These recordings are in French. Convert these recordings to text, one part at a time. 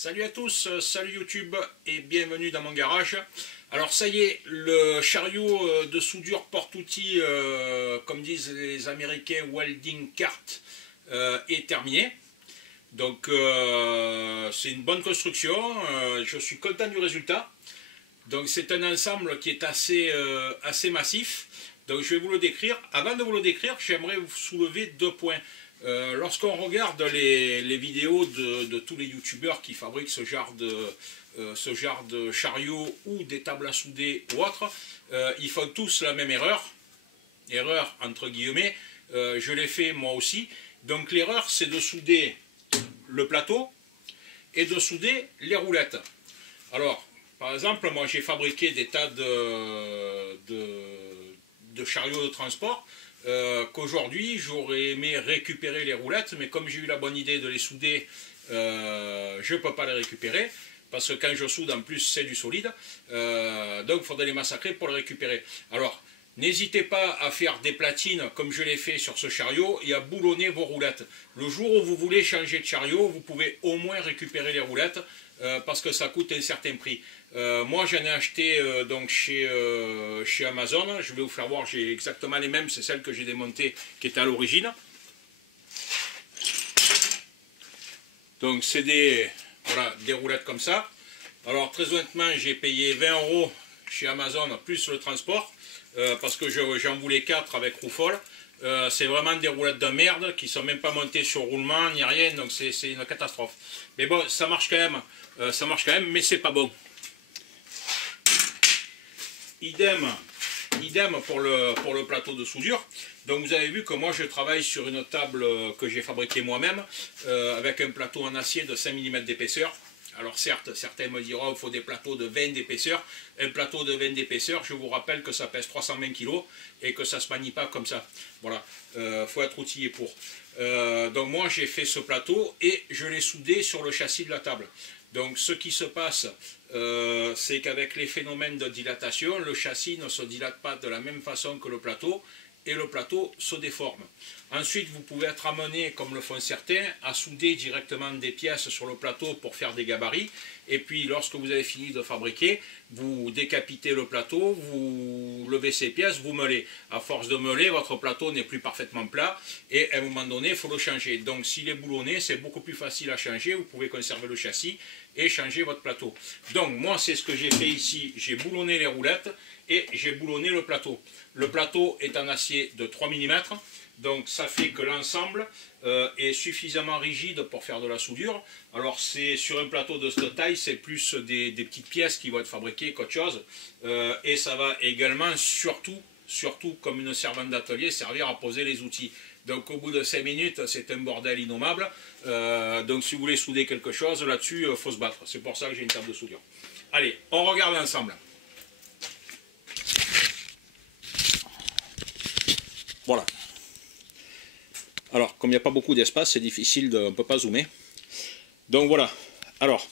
Salut à tous, salut YouTube et bienvenue dans mon garage. Alors ça y est, le chariot de soudure porte-outils, comme disent les Américains, welding cart, est terminé. Donc c'est une bonne construction, je suis content du résultat. Donc c'est un ensemble qui est assez massif. Donc je vais vous le décrire. Avant de vous le décrire, j'aimerais vous soulever deux points. Lorsqu'on regarde les vidéos de tous les youtubeurs qui fabriquent ce genre de chariot ou des tables à souder ou autres, ils font tous la même erreur entre guillemets, je l'ai fait moi aussi. Donc l'erreur, c'est de souder le plateau et de souder les roulettes. Alors par exemple, moi j'ai fabriqué des tas de chariots de transport qu'aujourd'hui j'aurais aimé récupérer les roulettes, mais comme j'ai eu la bonne idée de les souder, je ne peux pas les récupérer, parce que quand je soude en plus c'est du solide, donc il faudrait les massacrer pour les récupérer. Alors n'hésitez pas à faire des platines comme je l'ai fait sur ce chariot et à boulonner vos roulettes. Le jour où vous voulez changer de chariot, vous pouvez au moins récupérer les roulettes, parce que ça coûte un certain prix. Moi j'en ai acheté donc chez Amazon. Je vais vous faire voir, j'ai exactement les mêmes, c'est celles que j'ai démontées qui étaient à l'origine. Donc c'est des roulettes comme ça. Alors très honnêtement, j'ai payé 20 € chez Amazon plus le transport, parce que j'en voulais 4 avec roue folle. C'est vraiment des roulettes de merde qui ne sont même pas montées sur roulement ni rien, donc c'est une catastrophe. Mais bon, ça marche quand même, mais c'est pas bon. Idem pour le plateau de soudure. Donc vous avez vu que moi je travaille sur une table que j'ai fabriquée moi-même, avec un plateau en acier de 5 mm d'épaisseur. Alors certes, certains me diront qu'il faut des plateaux de 20 d'épaisseur. Un plateau de 20 d'épaisseur, je vous rappelle que ça pèse 320 kg et que ça ne se manie pas comme ça. Voilà, faut être outillé pour. Donc moi j'ai fait ce plateau et je l'ai soudé sur le châssis de la table. Donc ce qui se passe, c'est qu'avec les phénomènes de dilatation, le châssis ne se dilate pas de la même façon que le plateau et le plateau se déforme. Ensuite, vous pouvez être amené, comme le font certains, à souder directement des pièces sur le plateau pour faire des gabarits. Et puis, lorsque vous avez fini de fabriquer, vous décapitez le plateau, vous levez ces pièces, vous meulez. À force de meuler, votre plateau n'est plus parfaitement plat et à un moment donné, il faut le changer. Donc, s'il est boulonné, c'est beaucoup plus facile à changer. Vous pouvez conserver le châssis et changer votre plateau. Donc, moi, c'est ce que j'ai fait ici. J'ai boulonné les roulettes et j'ai boulonné le plateau. Le plateau est en acier de 3 mm. Donc ça fait que l'ensemble est suffisamment rigide pour faire de la soudure. Alors c'est sur un plateau de cette taille, c'est plus des petites pièces qui vont être fabriquées qu'autre chose. Et ça va également, surtout comme une servante d'atelier, servir à poser les outils. Donc au bout de 5 minutes, c'est un bordel innommable. Donc si vous voulez souder quelque chose, là-dessus, il faut se battre. C'est pour ça que j'ai une table de soudure. Allez, on regarde ensemble. Voilà. Alors, comme il n'y a pas beaucoup d'espace, c'est difficile, on ne peut pas zoomer. Donc voilà. Alors,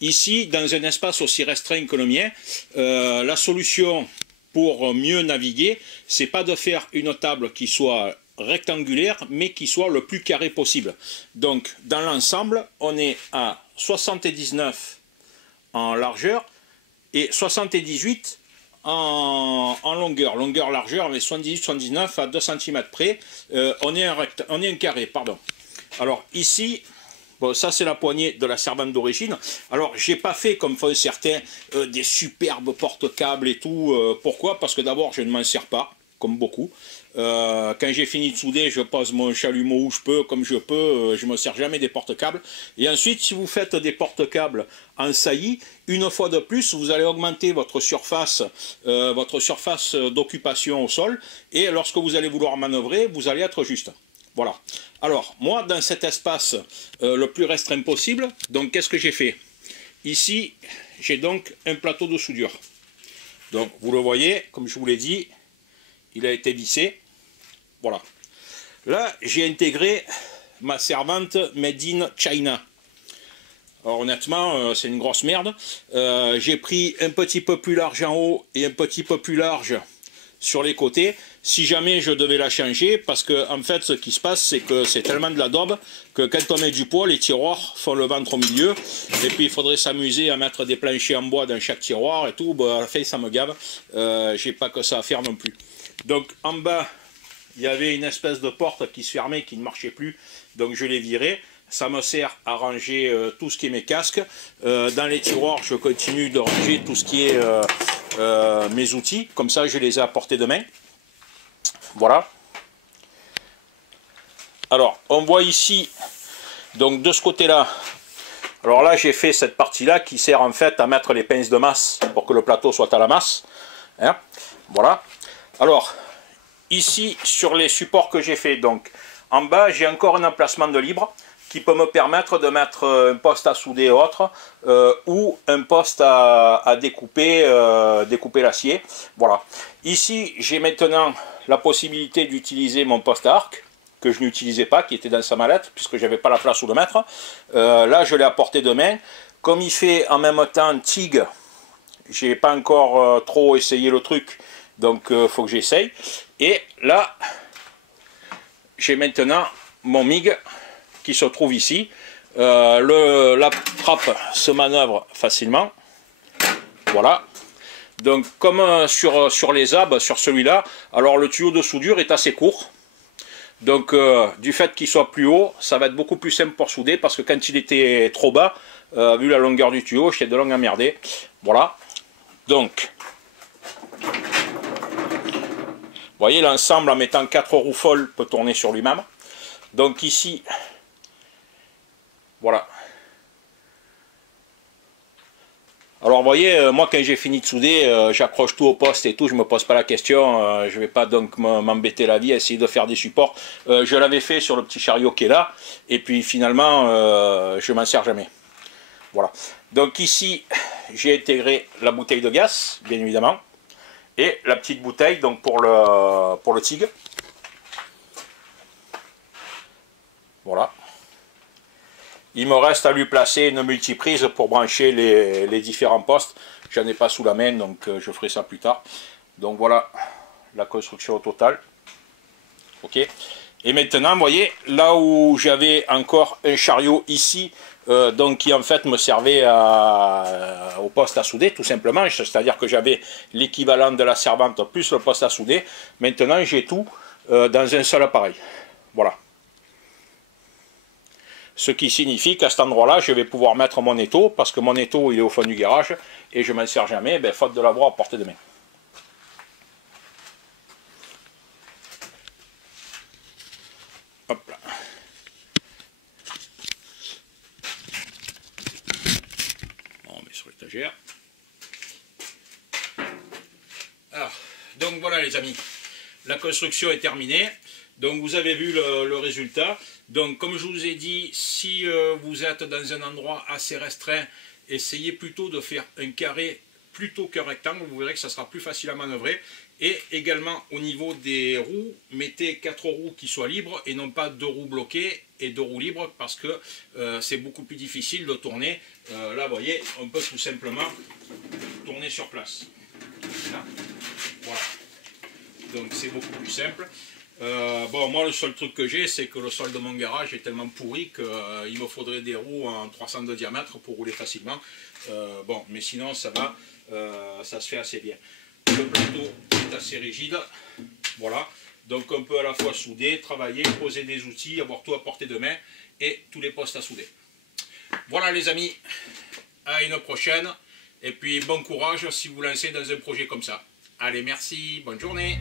ici, dans un espace aussi restreint que le mien, la solution pour mieux naviguer, c'est pas de faire une table qui soit rectangulaire, mais qui soit le plus carré possible. Donc, dans l'ensemble, on est à 79 en largeur et 78 en longueur, largeur, mais 78-79 à 2 cm près, on est un carré, pardon. Alors ici, bon, ça c'est la poignée de la servante d'origine. Alors j'ai pas fait comme font certains des superbes porte-câbles et tout. Pourquoi? Parce que d'abord je ne m'en sers pas, comme beaucoup. Quand j'ai fini de souder, je pose mon chalumeau où je peux, comme je peux, je ne me sers jamais des porte-câbles. Et ensuite, si vous faites des porte-câbles en saillie, une fois de plus, vous allez augmenter votre surface d'occupation au sol, et lorsque vous allez vouloir manœuvrer, vous allez être juste. Voilà. Alors, moi, dans cet espace le plus restreint possible, donc qu'est-ce que j'ai fait? Ici, j'ai donc un plateau de soudure. Donc, vous le voyez, comme je vous l'ai dit, il a été vissé. Voilà. Là, j'ai intégré ma servante Made in China. Alors honnêtement, c'est une grosse merde. J'ai pris un petit peu plus large en haut et un petit peu plus large sur les côtés, si jamais je devais la changer, parce que en fait ce qui se passe c'est que c'est tellement de la daube que quand on met du poids, les tiroirs font le ventre au milieu, et puis il faudrait s'amuser à mettre des planchers en bois dans chaque tiroir et tout, bah, à la fin ça me gave, j'ai pas que ça à faire non plus. Donc en bas, il y avait une espèce de porte qui se fermait, qui ne marchait plus, donc je l'ai viré. Ça me sert à ranger tout ce qui est mes casques. Dans les tiroirs, je continue de ranger tout ce qui est mes outils. Comme ça, je les ai à portée de main. Voilà. Alors, on voit ici, donc de ce côté-là, alors là, j'ai fait cette partie-là qui sert en fait à mettre les pinces de masse pour que le plateau soit à la masse. Hein, voilà. Alors, ici, sur les supports que j'ai fait, donc, en bas, j'ai encore un emplacement de libre qui peut me permettre de mettre un poste à souder et autre, ou un poste à découper, découper l'acier. Voilà. Ici, j'ai maintenant la possibilité d'utiliser mon poste à arc, que je n'utilisais pas, qui était dans sa mallette, puisque je n'avais pas la place où le mettre. Là, je l'ai à portée de main. Comme il fait en même temps TIG, j'ai pas encore trop essayé le truc, donc il faut que j'essaye. Et là, j'ai maintenant mon MIG qui se trouve ici. La trappe se manœuvre facilement. Voilà. Donc comme sur les abs, sur celui-là, alors le tuyau de soudure est assez court. Donc du fait qu'il soit plus haut, ça va être beaucoup plus simple pour souder, parce que quand il était trop bas, vu la longueur du tuyau, j'étais de long à merder. Voilà. Donc, vous voyez, l'ensemble en mettant 4 roues folles peut tourner sur lui-même. Donc ici, voilà. Alors vous voyez, moi quand j'ai fini de souder, j'accroche tout au poste et tout, je ne me pose pas la question, je ne vais pas donc m'embêter la vie à essayer de faire des supports. Je l'avais fait sur le petit chariot qui est là, et puis finalement, je m'en sers jamais. Voilà. Donc ici, j'ai intégré la bouteille de gaz, bien évidemment, et la petite bouteille donc pour le TIG. Voilà. Il me reste à lui placer une multiprise pour brancher les différents postes. J'en ai pas sous la main, donc je ferai ça plus tard. Donc voilà la construction au total. Ok. Et maintenant, vous voyez, là où j'avais encore un chariot ici, donc qui en fait me servait au poste à souder, tout simplement. C'est-à-dire que j'avais l'équivalent de la servante plus le poste à souder. Maintenant, j'ai tout dans un seul appareil. Voilà. Ce qui signifie qu'à cet endroit-là, je vais pouvoir mettre mon étau, parce que mon étau il est au fond du garage, et je ne m'en sers jamais, ben, faute de l'avoir à portée de main. Hop là. On met sur l'étagère. Alors, donc voilà les amis, la construction est terminée. Donc vous avez vu le résultat. Donc comme je vous ai dit, si vous êtes dans un endroit assez restreint, essayez plutôt de faire un carré plutôt qu'un rectangle. Vous verrez que ça sera plus facile à manœuvrer. Et également au niveau des roues, mettez 4 roues qui soient libres et non pas 2 roues bloquées et 2 roues libres, parce que c'est beaucoup plus difficile de tourner. Là vous voyez, on peut tout simplement tourner sur place. Là. Voilà. Donc c'est beaucoup plus simple. Bon, moi le seul truc que j'ai, c'est que le sol de mon garage est tellement pourri qu'il me faudrait des roues en 300 de diamètre pour rouler facilement. Bon, mais sinon ça va, ça se fait assez bien. Le plateau est assez rigide, voilà. Donc on peut à la fois souder, travailler, poser des outils, avoir tout à portée de main et tous les postes à souder. Voilà les amis, à une prochaine. Et puis bon courage si vous lancez dans un projet comme ça. Allez, merci, bonne journée.